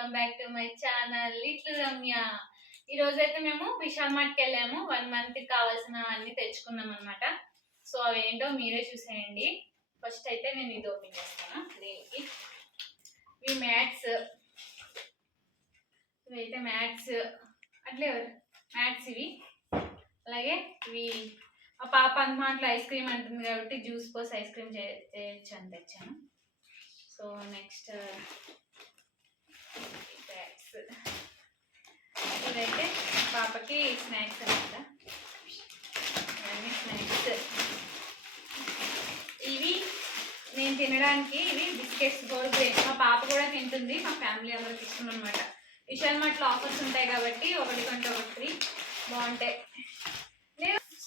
Welcome back to my channel little Ramya. ఈ రోజైతే మేము విశాల్ మార్ట్కి వెళ్ళాము. వన్ మంత్కి కావాల్సిన అన్ని తెచ్చుకున్నాం అనమాట సో అవి ఏంటో మీరే చూసేయండి. ఫస్ట్ అయితే నేను ఇది ఓపెన్ చేస్తాను. దీనికి? ఇవి మ్యాథ్స్. ఇవైతే మ్యాథ్స్. అట్లే మ్యాథ్స్ ఇవి. అలాగే ఇవి. ఆ పాప అందుమాట్లో ఐస్ క్రీమ్ అంటుంది కాబట్టి జ్యూస్ పోసి ఐస్ క్రీమ్ చేయొచ్చు అని తెచ్చాను. సో నెక్స్ట్ బ్యాగ్స్ ఇదైతే పాపకి స్నాక్స్ అనమాట. ఇవన్నీ స్నాక్స్ ఇవి నేను తినడానికి ఇవి బిస్కెట్స్ కూడా మా పాప కూడా తింటుంది మా ఫ్యామిలీ అందరికి ఇష్టం అనమాట విశాల్ మార్ట్లో ఆఫర్స్ ఉంటాయి కాబట్టి ఒకటి కొంటే ఒకటి బాగుంటాయి.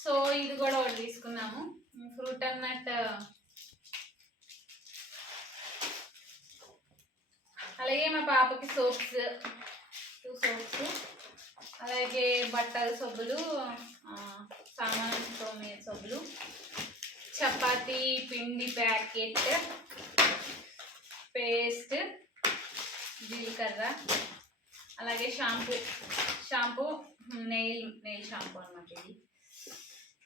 సో ఇది కూడా ఒకటి తీసుకున్నాము. ఫ్రూట్ అన్నట్టు అలాగే మా పాపకి సోప్స్ టూ సోప్స్ అలాగే బట్టల సబ్బులు సామాన్ తోమే సబ్బులు చపాతి పిండి ప్యాకెట్ పేస్ట్ జీలకర్ర అలాగే shampoo shampoo nail nail shampoo అనమాట ఇది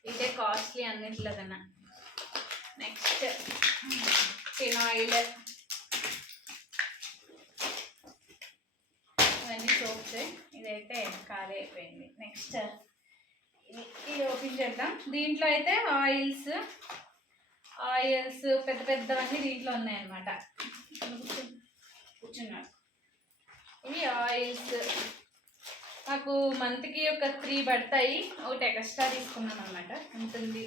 ఇదే కాస్ట్లీ అన్నిట్లో కన్నా నెక్స్ట్ చిన్న ఆయిల్ సోప్స్ ఇదైతే ఖాళీ అయిపోయింది. నెక్స్ట్ ఇది ఓపెన్ చేద్దాం. దీంట్లో అయితే ఆయిల్స్ ఆయిల్స్ పెద్ద పెద్దవన్నీ దీంట్లో ఉన్నాయన్నమాట. కూర్చున్నాడు. ఇవి ఆయిల్స్. నాకు మంత్కి ఒక త్రీ పడతాయి. ఒకటి ఎక్స్ట్రా తీసుకున్నాను అనమాట ఉంటుంది.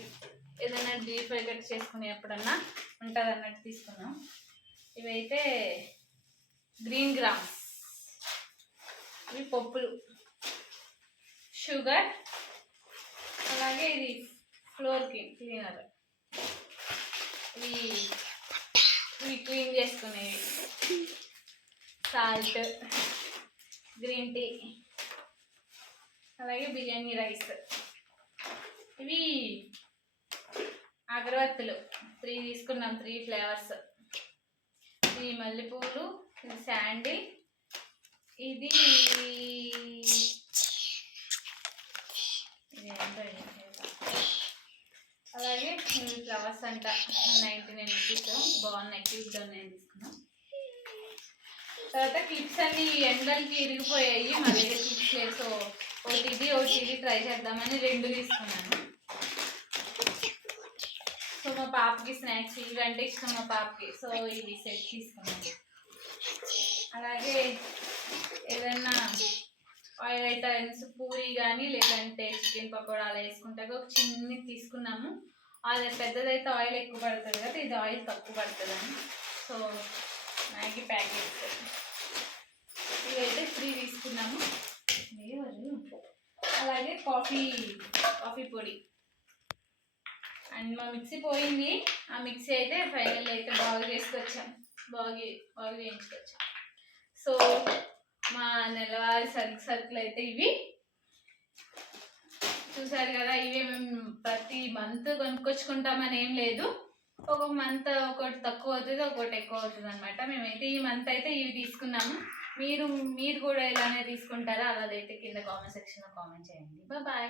ఏదైనా డీప్ ఫ్రై కట్ చేసుకుని ఎప్పుడన్నా ఉంటుంది అన్నట్టు తీసుకున్నాం. ఇవైతే గ్రీన్ గ్రామ్స్. ఇవి పప్పులు. షుగర్ అలాగే ఇది ఫ్లోర్ క్లీన్ క్లీనర్ ఇవి ఇవి క్లీన్ చేసుకునేవి. సాల్ట్ గ్రీన్ టీ అలాగే బిర్యానీ రైస్. ఇవి అగరబత్తులు. త్రీ తీసుకున్నాం త్రీ ఫ్లేవర్స్. ఇది మల్లెపూలు ఇది శాండిల్ ఇది అలాగే ఫ్లవర్స్ అంట. Ninety nine rupees. బాగున్నాయి. క్యూట్గా నేను తీసుకున్నాను తర్వాత క్లిప్స్ అన్ని ఎండలకి ఇరిగిపోయాయి. మా దగ్గర క్లిప్స్ లేదు సో ఒకటి ఇది ఒకటి ఇది ట్రై చేద్దామని రెండు తీసుకున్నాను. సో మా పాపకి స్నాక్స్ ఇవి అంటే ఇష్టం మా పాపకి. సో ఇది సెట్ తీసుకున్నాను అలాగే ఏదన్నా ఫ్రెండ్స్ పూరి కానీ లేదంటే చికెన్ పకోడా అలా వేసుకుంటే ఒక చిన్ని తీసుకున్నాము. అది పెద్దదైతే ఆయిల్ ఎక్కువ పడుతుంది కదా ఇది ఆయిల్ తక్కువ పడుతుంది అని సో మ్యాగీ ప్యాకెట్స్. ఇవైతే ఫ్రీ తీసుకున్నాము. అలాగే కాఫీ కాఫీ పొడి. అండ్ మా మిక్సీ పోయింది. ఆ మిక్సీ అయితే ఫైనల్ అయితే బాగు చేసుకొచ్చాం బాగు బాగు చేయించుకొచ్చాం. సో సరుకు సరుకులు అయితే ఇవి. చూసారు కదా ఇవే మేము ప్రతి మంత్ కొనుక్కొచ్చుకుంటామని ఏం లేదు. ఒక మంత్ ఒకటి తక్కువ అవుతుంది ఒకటి ఎక్కువ అవుతుంది అనమాట మేమైతే ఈ మంత్ అయితే ఇవి తీసుకున్నాము. మీరు మీరు కూడా ఇలానే తీసుకుంటారా? అలాగైతే కింద కామెంట్ సెక్షన్లో కామెంట్ చేయండి. బాయ్.